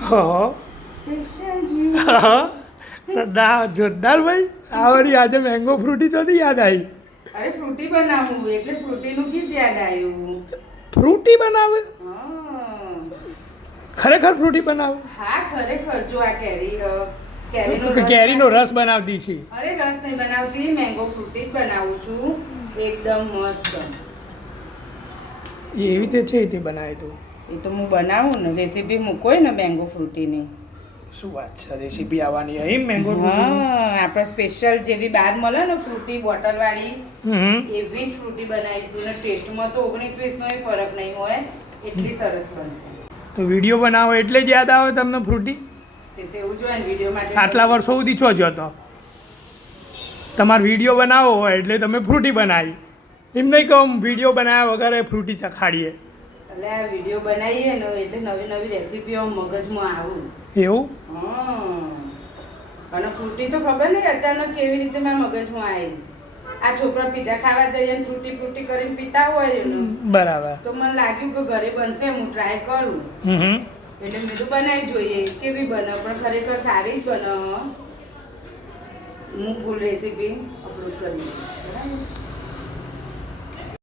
હા સદા જોરદાર ભાઈ આ વળી આજે મેંગો ફ્રૂટી ચોથી યાદ આવી અરે ફ્રૂટી બનાવું એટલે ફ્રૂટીનું ગીત યાદ આવ્યું. ફ્રૂટી બનાવે હા ખરેખર ફ્રૂટી બનાવે હા ખરેખર જો આ કેરીનો કેરીનો રસ બનાવતી છે અરે રસ નહીં બનાવતી, મેંગો ફ્રૂટી જ બનાવું છું એકદમ મસ્ત. એવી રીતે છે તે બનાવે તો એ તો હું બનાવું ને, રેસીપી મૂકોય ને મેંગો ફ્રૂટીની. શું વાત છે રેસીપી આવવાની અહીં મેંગો હા આપણે સ્પેશિયલ જેવી બહાર મળે ને ફ્રૂટી બોટલવાળી એવી જ ફ્રૂટી બનાવીશું ને ટેસ્ટમાં તો 19-20નો ફરક નહીં હોય, એટલી સરસ બનશે. તો વિડીયો બનાવો એટલે જ યાદ આવે તમને ફ્રૂટી? તે તો એવું જોઈએ ને વિડીયો માટે. આટલા વર્ષો સુધી છો જો તો તમારે વિડીયો બનાવવો હોય એટલે તમે ફ્રૂટી બનાવી, એમ નહીં કહું વિડીયો બનાવ્યા વગર ફ્રૂટી ચખાડીએ. એટલે આ વિડીયો બનાવીએ ને એટલે નવી નવી રેસીપીઓ મગજમાં આવું. એવું? હા અને ફ્રૂટી તો ખબર નહીં અચાનક કેવી રીતે મારા મગજમાં આવી. આ છોકરા પીઝા ખાવા જઈએ ને ફ્રૂટી કરીને પીતા હોય ને બરાબર, તો મને લાગ્યું કે ઘરે બનશે, હું ટ્રાય કરું. એટલે મેં તો બનાવી જોઈએ કેવી બને, પણ ખરેખર સારી જ બને. હું ફૂલ રેસીપી અપલોડ કરી બરાબર.